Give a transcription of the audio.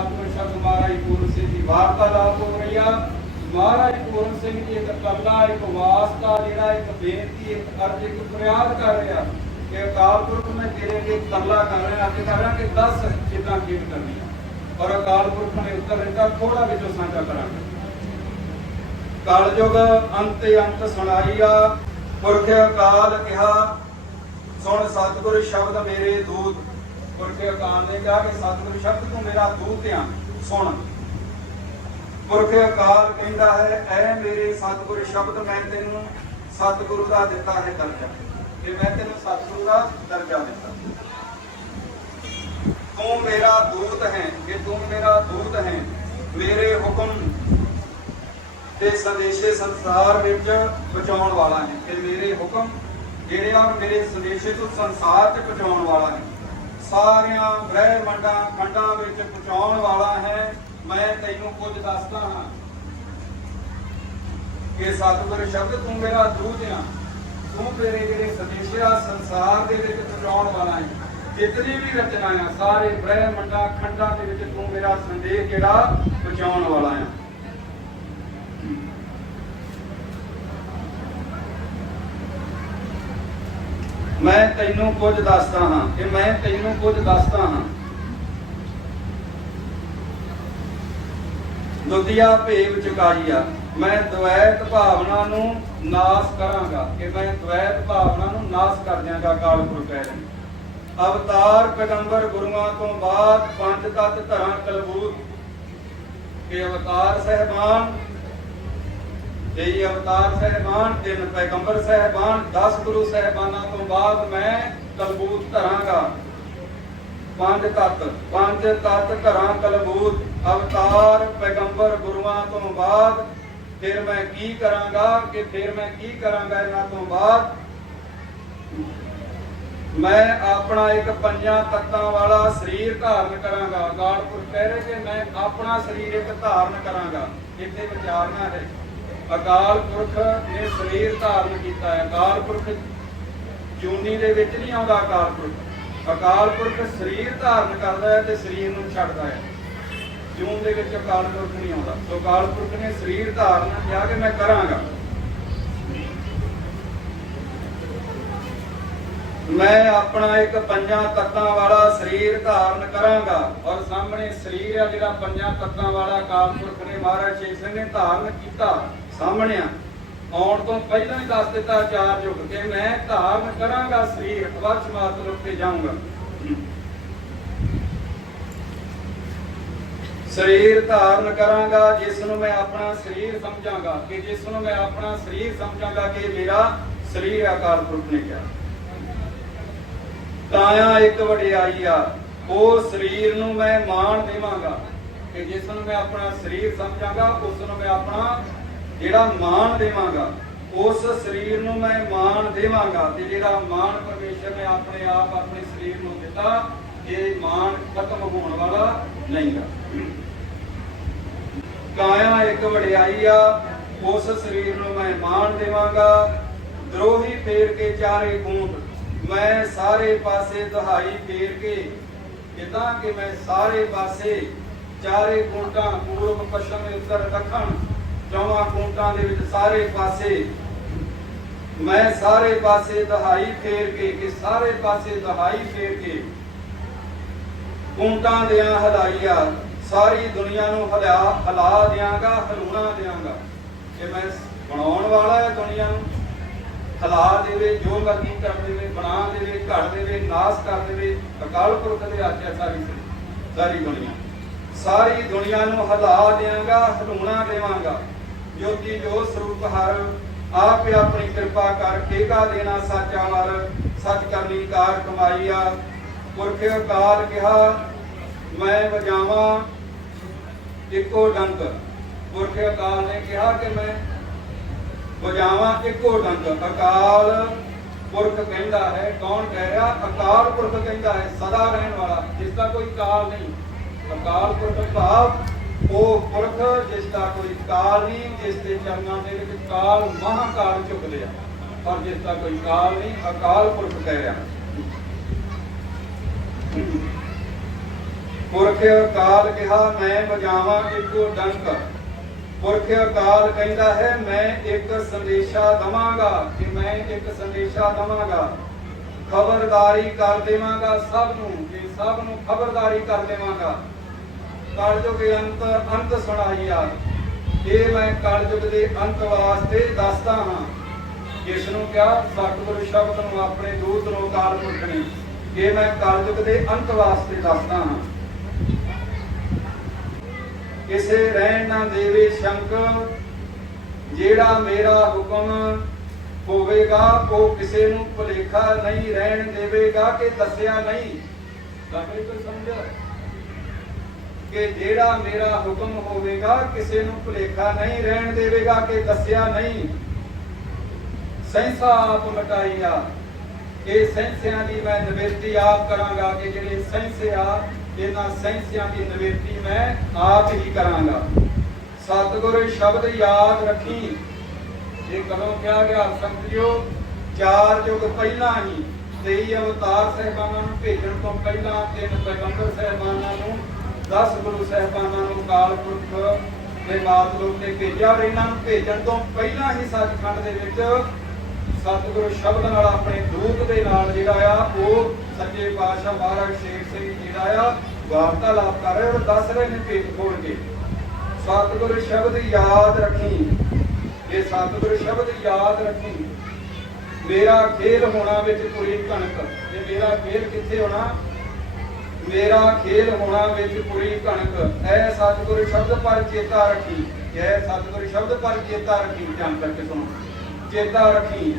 ਸਤਿਗੁਰ ਸ਼ਬਦ ਮਹਾਰਾਜ ਪੂਰਨ ਸਿੰਘ ਦੀ ਵਾਰਤਾਲਾਪ ਹੋ ਰਹੀ ਆ। ਮਹਾਰਾਜ ਪੂਰਨ ਸਿੰਘ ਜੀ ਇੱਕ ਕੱਲਾ, ਇੱਕ ਵਾਸਤਾ, ਜਿਹੜਾ ਇੱਕ ਬੇਨਤੀ, ਇੱਕ ਅਰਜ਼, ਇੱਕ ਫਰਿਆਦ ਕਰ ਰਿਹਾ ਕਿ ਅਕਾਲ ਪੁਰਖ ਮੈਂ ਤੇਰੇ ਅੱਗੇ ਕੱਲਾ ਕਰ ਰਿਹਾ ਅੱਜ ਕਰ ਰਿਹਾ ਕਿ 10 ਕਿਦਾਂ ਕੀਟ ਕਰਨੀ ਆ। ਅਕਾਲ ਪੁਰਖ ਨੇ ਉੱਤਰ ਦਿੱਤਾ ਥੋੜਾ ਵਿੱਚੋਂ ਸਾਂਝਾ ਕਰਾਂਗੇ। ਕਲਯੁਗ ਅੰਤ ਅੰਤ ਸੁਣਾਈਆ ਪੁਰਖ ਅਕਾਲ ਕਿਹਾ, ਸੁਣ ਸਤਿਗੁਰ ਸ਼ਬਦ ਮੇਰੇ ਦੂਤ। ਪੁਰਖੇ ਅਕਾਲ ਨੇ ਕਿਹਾ ਕਿ ਸਤਿਗੁਰ ਸ਼ਬਦ ਤੂੰ ਮੇਰਾ ਦੂਤ ਆ ਸੁਣ। ਪੁਰਖ ਅਕਾਲ ਕਹਿੰਦਾ ਹੈ, ਐ ਮੇਰੇ ਸਤਿਗੁਰ ਸ਼ਬਦ ਮੈਂ ਤੈਨੂੰ ਸਤਿਗੁਰੂ ਦਾ ਦਿੱਤਾ ਹੈ ਦਰਜਾ। ਕਿ ਮੈਂ ਤੈਨੂੰ ਸਤਿਗੁਰੂ ਦਾ ਦਰਜਾ ਦਿੱਤਾ। ਤੂੰ ਮੇਰਾ ਦੂਤ ਹੈ ਕਿ ਤੂੰ ਮੇਰਾ ਦੂਤ ਹੈ, ਮੇਰੇ ਹੁਕਮ ਤੇ ਸੰਦੇਸ਼ੇ ਸੰਸਾਰ ਵਿੱਚ ਪਹੁੰਚਾਉਣ ਵਾਲਾ ਹੈ। ਕਿ ਮੇਰੇ ਹੁਕਮ, ਜਿਹੜੇ ਆ ਮੇਰੇ ਸੰਦੇਸ਼ੇ ਤੋਂ ਸੰਸਾਰ 'ਚ ਪਹੁੰਚਾਉਣ ਵਾਲਾ ਹੈ। ਸਾਰਿਆਂ ਬ੍ਰਹਿਮੰਡਾਂ ਖੰਡਾਂ ਵਿੱਚ ਪਹੁੰਚਾਉਣ ਵਾਲਾ ਹੈ। ਮੈਂ ਤੈਨੂੰ ਕੁਝ ਦੱਸਦਾ ਹਾਂ ਕਿ ਸਤਿਗੁਰ ਸ਼ਬਦ ਤੂੰ ਮੇਰਾ ਦੂਤ ਆ। ਤੂੰ ਮੇਰੇ ਜਿਹੜੇ ਸੰਦੇਸ਼ੇ ਆ, ਸੰਸਾਰ ਦੇ ਵਿੱਚ ਪਹੁੰਚਾਉਣ ਵਾਲਾ ਹੈ। ਜਿਤਨੀ ਵੀ ਰਚਨਾ ਆ, ਸਾਰੇ ਬ੍ਰਹਿਮੰਡਾਂ ਖੰਡਾਂ ਦੇ ਵਿੱਚ ਤੂੰ ਮੇਰਾ ਸੰਦੇਸ਼ ਜਿਹੜਾ ਪਹੁੰਚਾਉਣ ਵਾਲਾ ਆ। ਮੈਂ ਤੈਨੂੰ ਕੁਝ ਦੱਸਦਾ ਹਾਂ ਕਿ ਮੈਂ ਤੈਨੂੰ ਕੁਝ ਦੱਸਦਾ ਹਾਂ। ਦੁਤੀਆ ਭੇਵ ਚੁਕਾਈਆ। ਮੈਂ ਦ્વੈਤ ਭਾਵਨਾ ਨੂੰ ਨਾਸ ਕਰਾਂਗਾ ਕਿ ਮੈਂ ਦ્વੈਤ ਭਾਵਨਾ ਨੂੰ ਨਾਸ ਕਰ ਦਿਆਂਗਾ ਕਾਲ ਪੁਰਖ ਕਹਿ ਰਹੇ ਅਵਤਾਰ ਪੈਗੰਬਰ ਗੁਰੂਆਂ ਤੋਂ ਬਾਅਦ ਪੰਜ ਤਤ ਧਰਾਂ ਕਲਬੂਤ। ਕਿ ਅਵਤਾਰ ਸਹਿਬਾਨ ਤੇਈ ਅਵਤਾਰ ਸਹਿਬਾਨ ਤਿੰਨ ਪੈਗੰਬਰ ਸਹਿਬਾਨ 10 ਗੁਰੂ ਸਹਿਬਾਨਾਂ ਤੋਂ ਬਾਅਦ ਮੈਂ ਕਲਬੂਤ ਧਰਾਂਗਾ। ਪੰਜ ਤਤ ਪੰਜ ਤਤ ਧਰਾਂ ਕਲਬੂਤ। ਅਵਤਾਰ ਪੈਗੰਬਰ ਗੁਰੂਆਂ ਤੋਂ ਬਾਅਦ ਫਿਰ ਮੈਂ ਕੀ ਕਰਾਂਗਾ ਕਿ ਫਿਰ ਮੈਂ ਕੀ ਕਰਾਂਗਾ ਇਹਨਾਂ ਤੋਂ ਬਾਅਦ? ਮੈਂ ਆਪਣਾ ਇੱਕ ਪੰਜਾਂ ਤੱਤਾਂ ਵਾਲਾ ਸਰੀਰ ਧਾਰਨ ਕਰਾਂਗਾ। ਅਕਾਲ ਕਹਿ ਰਹੇ ਕਿ ਮੈਂ ਆਪਣਾ ਸਰੀਰ ਇੱਕ ਧਾਰਨ ਕਰਾਂਗਾ। ਇੱਥੇ ਵਿਚਾਰਨਾ ਹੈ। ਅਕਾਲ ਪੁਰਖ ਨੇ ਸਰੀਰ ਧਾਰਨ ਕੀਤਾ ਹੈ। ਅਕਾਲ ਪੁਰਖ ਜੂਨੀ ਦੇ ਵਿੱਚ ਨਹੀਂ ਆਉਂਦਾ ਅਕਾਲ ਪੁਰਖ। ਅਕਾਲ ਪੁਰਖ ਸਰੀਰ ਧਾਰਨ ਕਰਦਾ ਹੈ ਤੇ ਸਰੀਰ ਨੂੰ ਛੱਡਦਾ ਹੈ। ਜੂਨ ਦੇ ਵਿੱਚ ਅਕਾਲ ਪੁਰਖ ਨਹੀਂ ਆਉਂਦਾ। ਸੋ ਅਕਾਲ ਪੁਰਖ ਨੇ ਸਰੀਰ ਧਾਰਨ ਕਿਹਾ ਕਿ ਮੈਂ ਕਰਾਂਗਾ। ਮੈਂ ਆਪਣਾ ਇੱਕ ਪੰਜਾਂ ਤੱਤਾਂ ਵਾਲਾ ਸਰੀਰ ਧਾਰਨ ਕਰਾਂਗਾ। ਔਰ ਸਾਹਮਣੇ ਸਰੀਰ ਆ ਜਿਹੜਾ ਪੰਜਾਂ ਤੱਤਾਂ ਵਾਲਾ ਅਕਾਲ ਪੁਰਖ ਨੇ ਮਹਾਰਾਜ ਸ਼ੇਖ ਸਿੰਘ ਨੇ ਧਾਰਨ ਕੀਤਾ। ਸਾਹਮਣੇ ਆ। ਆਉਣ ਤੋਂ ਪਹਿਲਾਂ ਹੀ ਦੱਸ ਦਿੱਤਾ ਚਾਰ ਯੁਗ ਕਿ ਮੈਂ ਧਾਰਨ ਕਰਾਂਗਾ ਸਰੀਰ ਅਵਛ ਮਾਤ ਉੱਤੇ ਜਾਊਂਗਾ। ਸਰੀਰ ਧਾਰਨ ਕਰਾਂਗਾ ਜਿਸ ਨੂੰ ਮੈਂ ਆਪਣਾ ਸਰੀਰ ਸਮਝਾਂਗਾ ਕਿ ਜਿਸ ਨੂੰ ਮੈਂ ਆਪਣਾ ਸਰੀਰ ਸਮਝਾਂਗਾ ਕਿ ਮੇਰਾ ਸਰੀਰ ਹੈ, ਪੁਰਖ ਨੇ ਕਿਹਾ। ਕਾਇਆ ਇੱਕ ਵਡਿਆਈ ਆ ਉਹ ਸਰੀਰ ਨੂੰ ਮੈਂ ਮਾਣ ਦੇਵਾਂਗਾ ਕਿ ਜਿਸ ਨੂੰ ਮੈਂ ਆਪਣਾ ਸਰੀਰ ਸਮਝਾਂਗਾ ਉਸ ਨੂੰ ਮੈਂ ਆਪਣਾ ਜਿਹੜਾ ਮਾਣ ਦੇਵਾਂਗਾ, ਉਸ ਸਰੀਰ ਨੂੰ ਮੈਂ ਮਾਣ ਦੇਵਾਂਗਾ ਤੇ ਜਿਹੜਾ ਮਾਣ ਪਰਮੇਸ਼ਰ ਨੇ ਆਪਣੇ ਆਪ ਆਪਣੇ ਸਰੀਰ ਨੂੰ ਦਿੱਤਾ, ਇਹ ਮਾਣ ਖਤਮ ਹੋਣ ਵਾਲਾ ਨਹੀਂਗਾ ਕਾਇਆ ਇੱਕ ਵਡਿਆਈ ਆ, ਉਸ ਸਰੀਰ ਨੂੰ ਮੈਂ ਮਾਣ ਦੇਵਾਂਗਾ। ਦਰੋਹੀ ਫੇਰ ਕੇ ਚਾਰੇ ਗੂੰਟ ਮੈਂ ਸਾਰੇ ਪਾਸੇ ਦਹਾਈ ਫੇਰ ਕੇ ਕਿਦਾਂ ਕਿ ਮੈਂ ਸਾਰੇ ਪਾਸੇ ਚਾਰੇ ਗੁੰਟਾਂ ਪੂਰਬ ਪੱਛਮ ਉੱਤਰ ਦੱਖਣ ਚੌਵਾਂ ਗੁੰਟਾਂ ਦੇ ਵਿੱਚ ਸਾਰੇ ਪਾਸੇ, ਮੈਂ ਸਾਰੇ ਪਾਸੇ ਦਹਾਈ ਫੇਰ ਕੇ ਕਿ, ਸਾਰੇ ਪਾਸੇ ਦਹਾਈ ਫੇਰ ਕੇ ਗੁੰਟਾਂ ਦਿਆਂ ਹਲਾਈਆ, ਸਾਰੀ ਦੁਨੀਆ ਨੂੰ ਹਲਾ ਹਲਾ ਦਿਆਂਗਾ, ਹਲੂਣਾ ਦਿਆਂਗਾ। ਕਿ ਮੈਂ ਬਣਾਉਣ ਵਾਲਾ ਹੈ ਦੁਨੀਆ ਨੂੰ, ਹਲਾ ਦੇਵੇ, ਜੋ ਮਰਜ਼ੀ ਕਰ ਦੇਵੇ, ਬਣਾ ਦੇਵੇ, ਘੜ ਦੇਵੇ, ਨਾਸ ਕਰ ਦੇਵੇ, ਅਕਾਲ ਪੁਰਖ ਦੇ ਆਖਿਆ ਸਾਰੀ ਸਾਰੀ ਦੁਨੀਆ। ਸਾਰੀ ਦੁਨੀਆ ਨੂੰ ਹਲਾ ਦਿਆਂਗਾ, ਹਲੂਣਾ ਦੇਵਾਂਗਾ। ਜੋਤੀ ਜੋ ਸਰੂਪ ਹਰ, ਆਪ ਆਪਣੀ ਕਿਰਪਾ ਕਰ ਠੇਕਾ ਦੇਣਾ ਸਾਚਾ ਵਰ ਸੱਚ ਕਰਨੀ ਕਾਰ ਕਮਾਈਆ। ਪੁਰਖ ਅਕਾਲ ਕਿਹਾ, ਮੈਂ ਵਜਾਵਾਂ ਇੱਕੋ ਡੰਕ ਪੁਰਖ ਅਕਾਲ ਨੇ ਕਿਹਾ ਕਿ ਮੈਂ ਵਜਾਵਾਂ ਇੱਕੋ ਡੰਗ। ਅਕਾਲ ਪੁਰਖ ਕਹਿੰਦਾ ਹੈ, ਕੌਣ ਕਹਿ ਰਿਹਾ? ਅਕਾਲ ਪੁਰਖ ਕਹਿੰਦਾ ਹੈ, ਸਦਾ ਰਹਿਣ ਵਾਲਾ ਜਿਸ ਦਾ ਕੋਈ ਕਾਲ ਨਹੀਂ। ਅਕਾਲ ਪੁਰਖ ਭਾਵ ਉਹ ਪੁਰਖ ਜਿਸ ਦਾ ਕੋਈ ਕਾਲ ਨਹੀਂ, ਜਿਸ ਦੇ ਚਰਨਾਂ ਦੇ ਵਿੱਚ ਕਾਲ ਮਹਾਕਾਲ ਝੁਕ ਲਿਆ। ਔਰ ਜਿਸ ਦਾ ਕੋਈ ਕਾਲ ਨਹੀਂ, ਅਕਾਲ ਪੁਰਖ ਕਹਿ ਰਿਹਾ। ਪੁਰਖ ਅਕਾਲ ਕਿਹਾ, ਮੈਂ ਵਜਾਵਾਂ ਇੱਕੋ ਡੰਕ। ਪੁਰਖ ਅਕਾਲ ਕਹਿੰਦਾ ਹੈ, ਮੈਂ ਇੱਕ ਸੰਦੇਸ਼ਾ ਦਵਾਂਗਾ, ਕਿ ਮੈਂ ਇੱਕ ਸੰਦੇਸ਼ਾ ਦਵਾਂਗਾ। ਖਬਰਦਾਰੀ ਕਰ ਦੇਵਾਂਗਾ ਸਭ ਨੂੰ, ਕਿ ਸਭ ਨੂੰ ਖਬਰਦਾਰੀ ਕਰ ਦੇਵਾਂਗਾ। ਕਲਯੁਗ ਅੰਤ ਅੰਤ ਸੁਣਾਈਆ ਇਹ ਮੈਂ ਕਲਯੁਗ ਦੇ ਅੰਤ ਵਾਸਤੇ ਦੱਸਦਾ ਹਾਂ। ਜਿਸ ਨੂੰ ਕਿਹਾ ਸਤਿਗੁਰੂ ਸ਼ਬਦ ਨੂੰ ਆਪਣੇ ਦੂਤ ਨੂੰ ਕਾਲ ਮੁਕਣੀ ਇਹ ਮੈਂ ਕਲਯੁਗ ਦੇ ਅੰਤ ਵਾਸਤੇ ਦੱਸਦਾ ਹਾਂ। ਕਿਸੇ ਰਹਿਣ ਨਾ ਦੇਵੇ ਸ਼ੰਕ, ਜਿਹੜਾ ਮੇਰਾ ਹੁਕਮ ਹੋਵੇਗਾ, ਉਹ ਕਿਸੇ ਨੂੰ ਭੁਲੇਖਾ ਨਹੀਂ, ਰਹਿਣ ਦੇਵੇਗਾ ਕਿ ਦੱਸਿਆ ਨਹੀਂ। ਗੱਲ ਕੋਈ ਸਮਝਿਆ? ਕਿ ਜਿਹੜਾ ਮੇਰਾ ਹੁਕਮ ਹੋਵੇਗਾ, ਕਿਸੇ ਨੂੰ ਭੁਲੇਖਾ ਨਹੀਂ ਰਹਿਣ ਦੇਵੇਗਾ ਕਿ ਦੱਸਿਆ ਨਹੀਂ। ਸੈਂਸਾ ਆਪ ਮਟਾਈਆ। ਇਹ ਸੈਂਸਿਆਂ ਦੀ ਮੈਂ ਨਿਵਰਤੀ ਆਪ ਕਰਾਂਗਾ ਕਿ ਜਿਹੜੇ ਸੈਂਸੇ ਆ, ਇਹਨਾਂ ਸੈਂਸਿਆਂ ਦੀ ਨਿਵਰਤੀ ਮੈਂ ਆਪ ਹੀ ਕਰਾਂਗਾ। ਸਤਿਗੁਰੂ ਸ਼ਬਦ ਯਾਦ ਰੱਖੀ। ਇਹ ਕਦੋਂ ਕਿਹਾ ਗਿਆ ਸੰਗਿਓ ਚਾਰ ਯੁਗ ਪਹਿਲਾਂ ਹੀ 23 ਅਵਤਾਰ ਸਹਿਬਾਨਾਂ ਨੂੰ ਭੇਜਣ ਤੋਂ ਪਹਿਲਾਂ ਤਿੰਨ ਪੈਗੰਬਰ ਸਹਿਬਾਨਾਂ ਨੂੰ 10 ਗੁਰੂ ਸਹਿਬਾਨਾਂ ਨੂੰ ਕਾਲ ਪੁਰਖ ਦੇ ਮਾਤਲੂਬ ਨੇ ਭੇਜਿਆ ਔਰ ਇਹਨਾਂ ਨੂੰ ਭੇਜਣ ਤੋਂ ਪਹਿਲਾਂ ਹੀ ਸੱਚਖੰਡ ਦੇ ਵਿੱਚ ਸਤਿਗੁਰੂ ਸ਼ਬਦ ਨਾਲ ਆਪਣੇ ਦੂਤ ਦੇ ਨਾਲ ਜਿਹੜਾ ਆ, ਉਹ ਸੱਚੇ ਪਾਤਸ਼ਾਹ ਮਹਾਰਾਜ ਸ਼ੇਖ ਸਿੰਘ ਜਿਹੜਾ ਆ, ਵਾਰਤਾਲਾਪ ਕਰ ਰਹੇ ਔਰ ਦੱਸ ਰਹੇ ਨੇ ਭੇਦ ਖੋਲ ਕੇ। ਸਤਿਗੁਰੂ ਸ਼ਬਦ ਯਾਦ ਰੱਖੀ। ਇਹ ਸਤਿਗੁਰੂ ਸ਼ਬਦ ਯਾਦ ਰੱਖੀ, ਮੇਰਾ ਖੇਲ ਹੋਣਾ ਵਿੱਚ ਪੂਰੀ ਕਣਕ। ਇਹ ਮੇਰਾ ਖੇਲ ਕਿੱਥੇ ਹੋਣਾ ਮੇਰਾ ਖੇਲ ਹੋਣਾ ਵਿੱਚ ਪੂਰੀ ਕਣਕ। ਐ ਸਤਿਗੁਰ ਸ਼ਬਦ ਪਰ ਚੇਤਾ ਰੱਖੀ। ਐ ਸਤਿਗੁਰ ਸ਼ਬਦ ਪਰ ਚੇਤਾ ਰੱਖੀ। ਧਿਆਨ ਕਰਕੇ ਸੁਣੋ। ਚੇਤਾ ਰੱਖੀ।